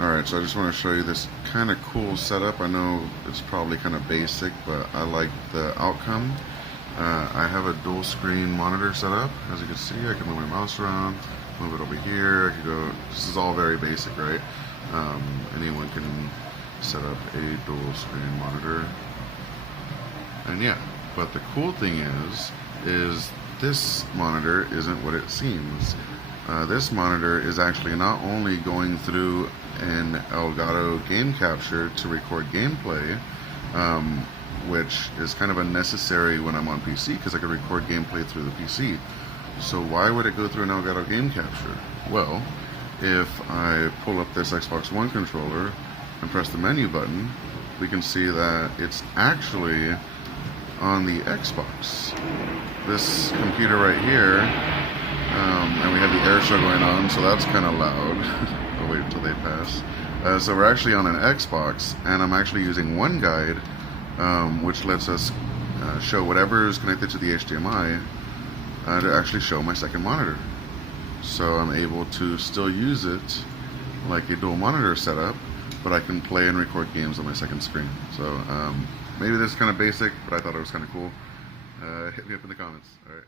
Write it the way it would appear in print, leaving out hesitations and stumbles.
Alright, so I just want to show you this kind of cool setup. I know it's probably kind of basic, but I like the outcome. I have a dual screen monitor set up. As you can see, I can move my mouse around, move it over here. I can go, this is all very basic, right? Anyone can set up a dual screen monitor. And yeah, but the cool thing is this monitor isn't what it seems. This monitor is actually not only going through an Elgato game capture to record gameplay, which is kind of unnecessary when I'm on PC because I can record gameplay through the PC. So why would it go through an Elgato game capture? Well, if I pull up this Xbox One controller and press the menu button, we can see that it's actually on the Xbox. This computer right here, and we have the air show going on, so that's kind of loud. I'll wait until they pass. So we're actually on an Xbox, and I'm actually using OneGuide, which lets us show whatever is connected to the HDMI to actually show my second monitor. So I'm able to still use it like a dual monitor setup, but I can play and record games on my second screen. So maybe this is kind of basic, but I thought it was kind of cool. Hit me up in the comments. All right.